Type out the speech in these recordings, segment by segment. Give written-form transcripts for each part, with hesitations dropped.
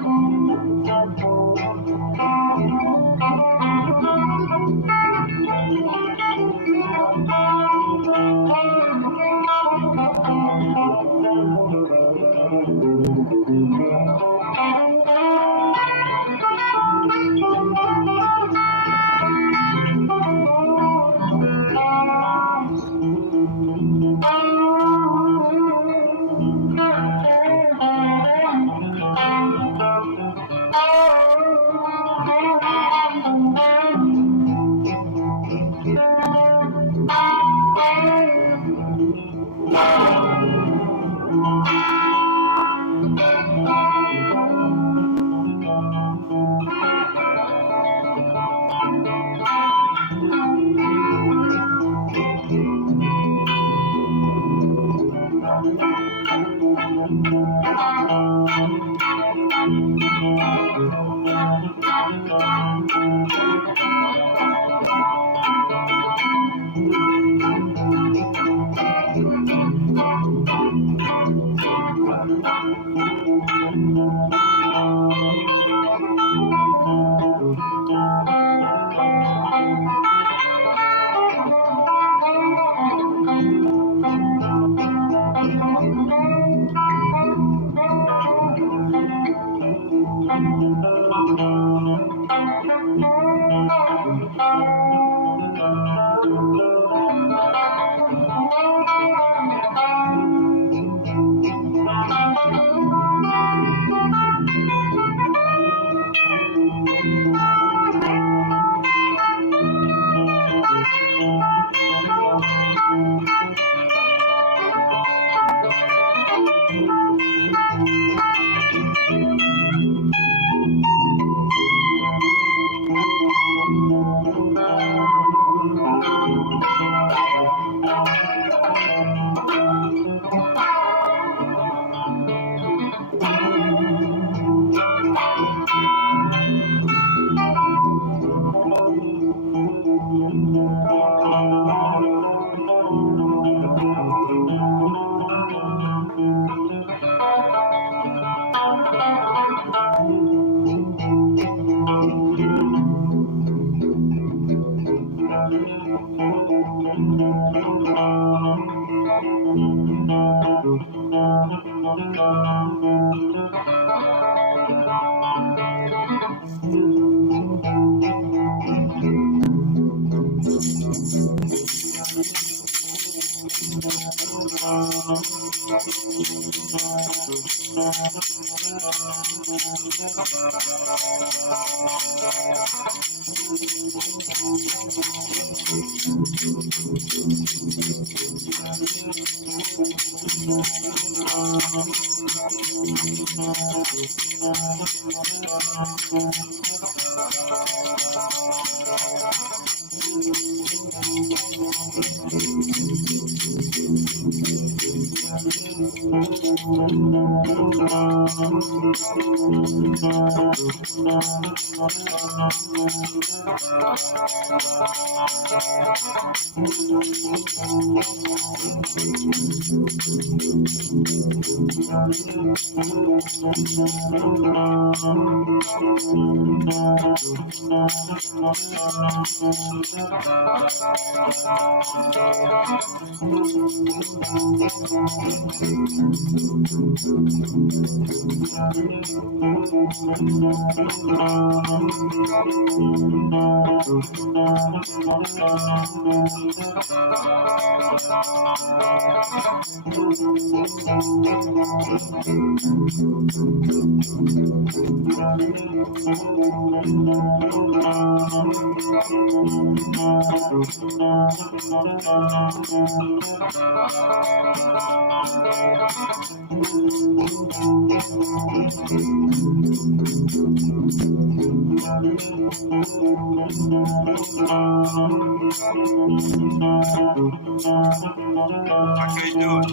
I can't do it.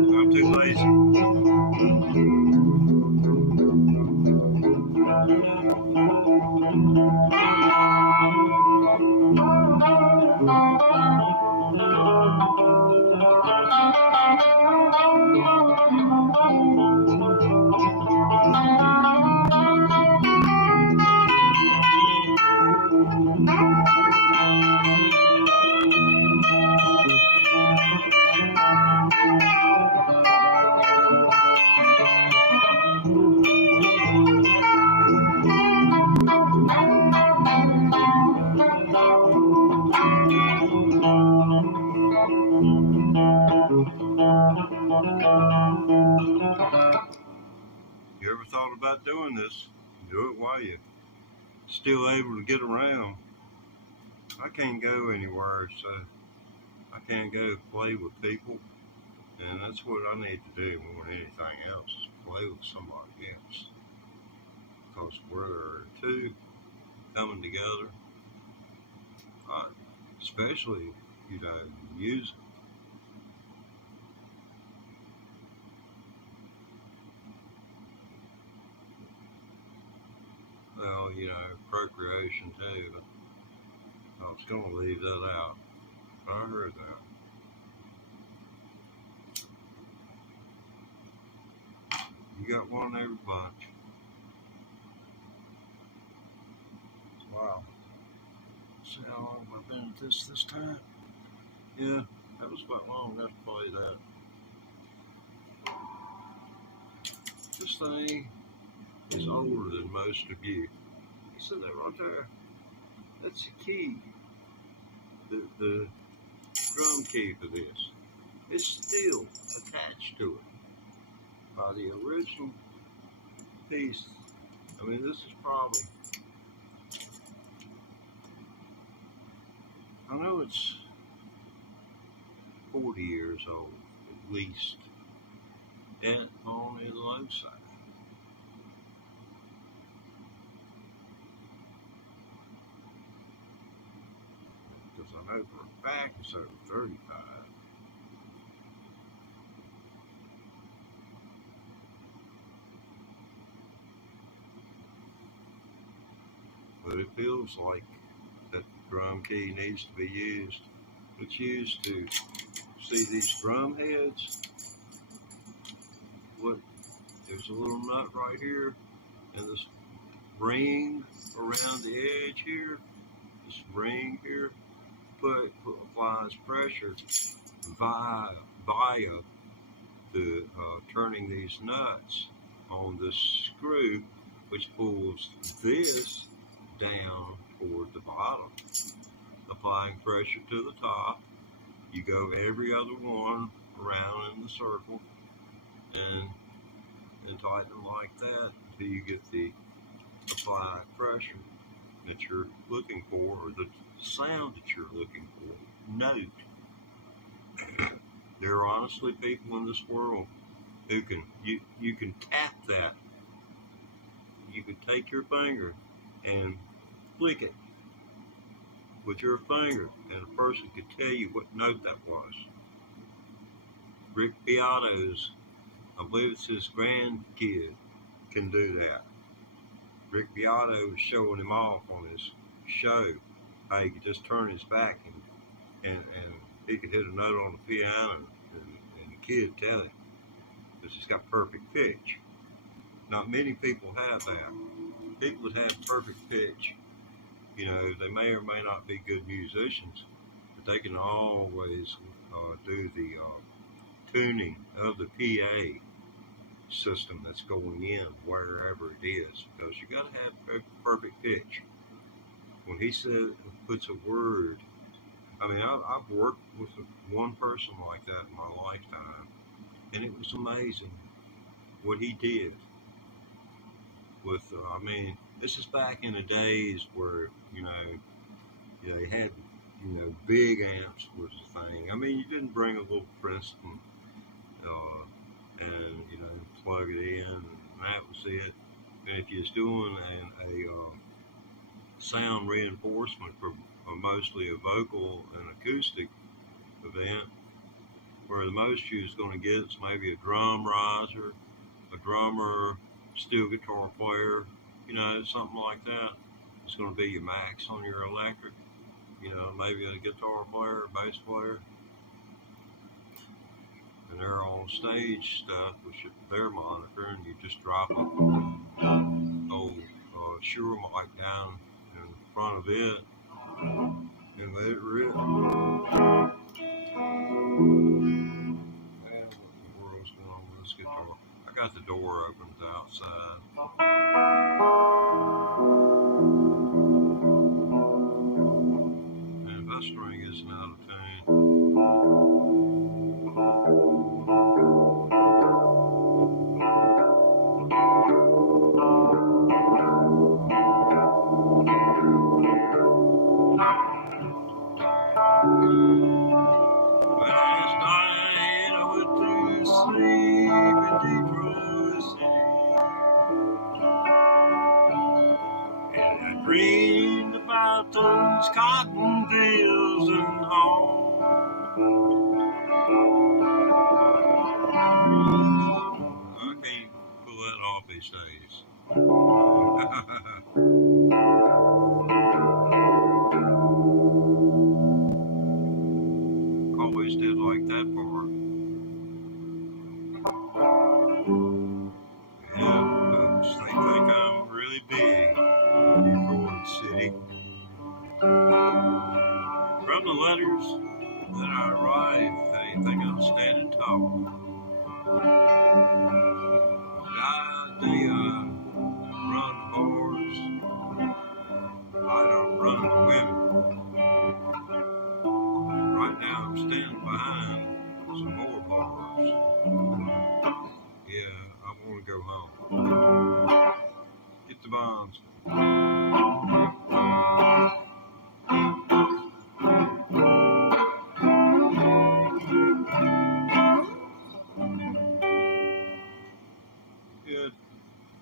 I'm too lazy. ever thought about doing this, do it while you're still able to get around. I can't go anywhere, so I can't go play with people, and that's what I need to do more than anything else, is play with somebody else. Because where there are two coming together, especially, music. Well, procreation too, but I was going to leave that out. But I heard that. You got one every bunch. Wow. See how long I've been at this time? Yeah, that was about long enough to play that. This thing is older than most of you. You see that right there? That's the key. The drum key for this. It's still attached to it by the original piece. I mean, this is probably, I know it's 40 years old, at least, and on the low side. Because I know for a fact it's over 35. But it feels like that drum key needs to be used. It's used to see these drum heads. Look, there's a little nut right here, and this ring around the edge here. This ring here applies pressure via the turning these nuts on this screw, which pulls this down toward the bottom, applying pressure to the top. You go every other one around in the circle and tighten it like that until you get the applied pressure that you're looking for, or the sound that you're looking for. Note. There are honestly people in this world who can, you can tap that. You can take your finger and flick it with your finger, and a person could tell you what note that was. Rick Beato's, I believe it's his grandkid, can do that. Rick Beato was showing him off on his show how he could just turn his back and he could hit a note on the piano, and the kid tell him, because he's got perfect pitch. Not many people have that. People that have perfect pitch, they may or may not be good musicians, but they can always do the tuning of the PA system that's going in wherever it is, because you got to have perfect pitch. When he puts a word, I've worked with one person like that in my lifetime, and it was amazing what he did with, this is back in the days where, they had, big amps was the thing. You didn't bring a little Princeton, and, plug it in, and that was it. And if you're doing a sound reinforcement for mostly a vocal and acoustic event, where the most you're going to get is maybe a drum riser, a drummer, steel guitar player, something like that. It's going to be your max on your electric, maybe a guitar player, a bass player. And they're on stage stuff, which they're monitoring. You just drop a old Shure mic down in front of it and let it rip. Man, what in the world's going on with this guitar? I got the door open to the outside. And if that string isn't out of tune, dreamed about those cotton fields and home. I can't pull that off these days. Always did like that part. Yeah, folks, they think I'm really big in Ford City. From the letters that I write, they think I'm standing tall. They run bars. I don't run the women. Right now I'm standing behind some more bars. Yeah, I want to go home. Get the bonds. Good.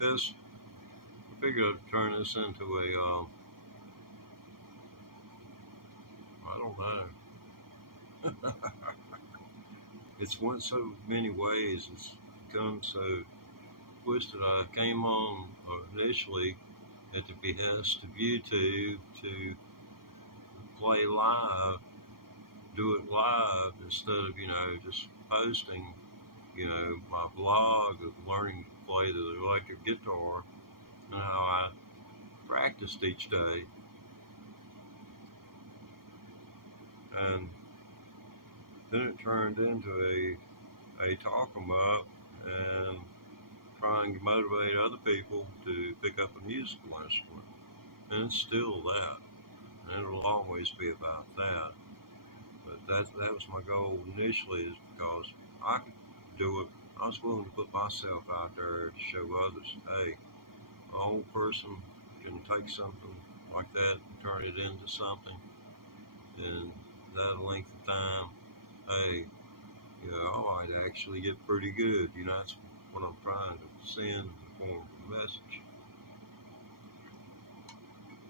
This, I figured I'd turn this into a, I don't know. It's went so many ways. It's become so twisted. I came on initially at the behest of YouTube to play live, do it live instead of, just posting, my blog of learning to play the electric guitar and how I practiced each day. And then it turned into a talk 'em up and trying to motivate other people to pick up a musical instrument. And it's still that. And it'll always be about that. But that was my goal initially, is because I could do it. I was willing to put myself out there to show others, hey, an old person can take something like that and turn it into something in that length of time. Hey, I might actually get pretty good. That's what I'm trying to send in the form of a message.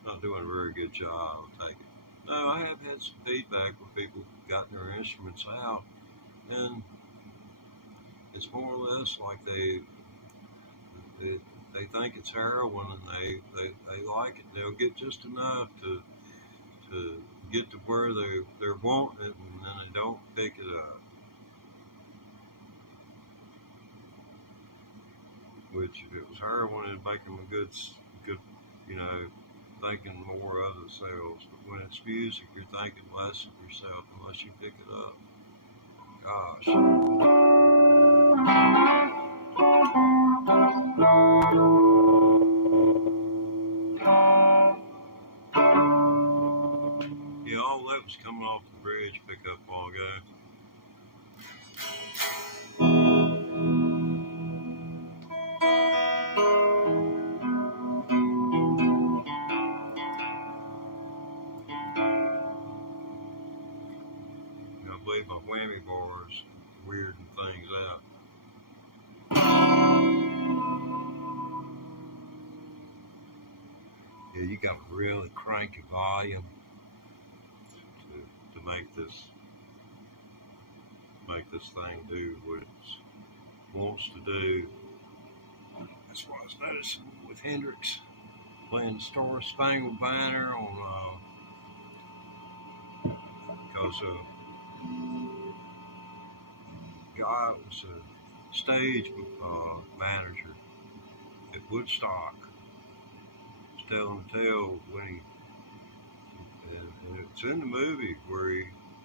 Not doing a very good job, I'll take it. No, I have had some feedback where people got their instruments out, and it's more or less like they think it's heroin, and they like it. They'll get just enough to get to where they're wanting it, and then they don't pick it up. Which, if it was heroin, it'd make them a good, thinking more of themselves. But when it's music, you're thinking less of yourself unless you pick it up. Gosh. Yeah, all that was coming off the bridge pickup a while ago. I believe my whammy bars weirding things out. Yeah, you got to really crank your volume to make this thing do what it wants to do. That's what I was noticing with Hendrix playing the Star Spangled Banner on because guy was a stage manager at Woodstock. Was telling the tale when and it's in the movie where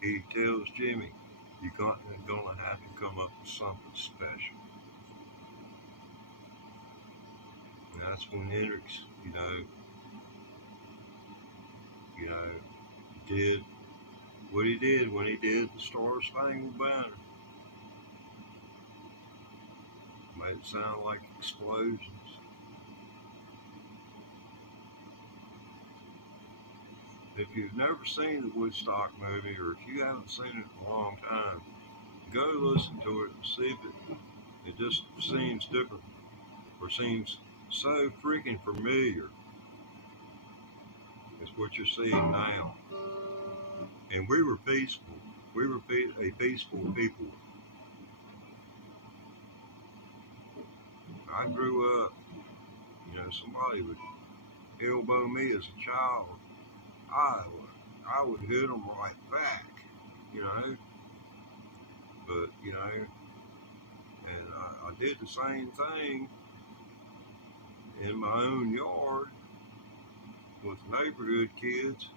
he tells Jimmy, you're gonna have to come up with something special. And that's when Hendrix, did what he did when he did the Star Spangled Banner. Made it sound like explosions. If you've never seen the Woodstock movie, or if you haven't seen it in a long time, go listen to it and see if it just seems different or seems so freaking familiar. It's what you're seeing now. And we were peaceful. We were a peaceful people. I grew up, somebody would elbow me as a child. I would hit them right back, But, and I did the same thing in my own yard with neighborhood kids,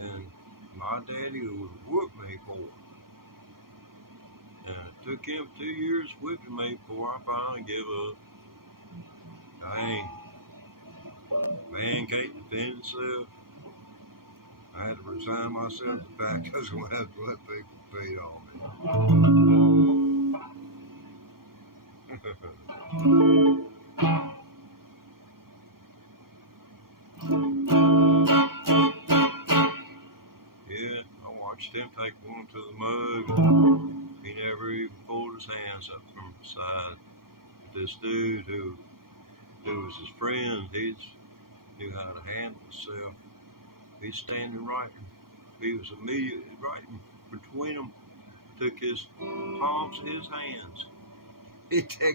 and my daddy would whoop me for it. And it took him 2 years whipping me before I finally gave up. Man can't defend himself. I had to resign myself to back because I wouldn't have to let people beat on me. Yeah, I watched him take one to the mug. He never even pulled his hands up from the side. But this dude who was his friend, he knew how to handle himself. He's standing right. He was immediately right between them. Took his palms in his hands. He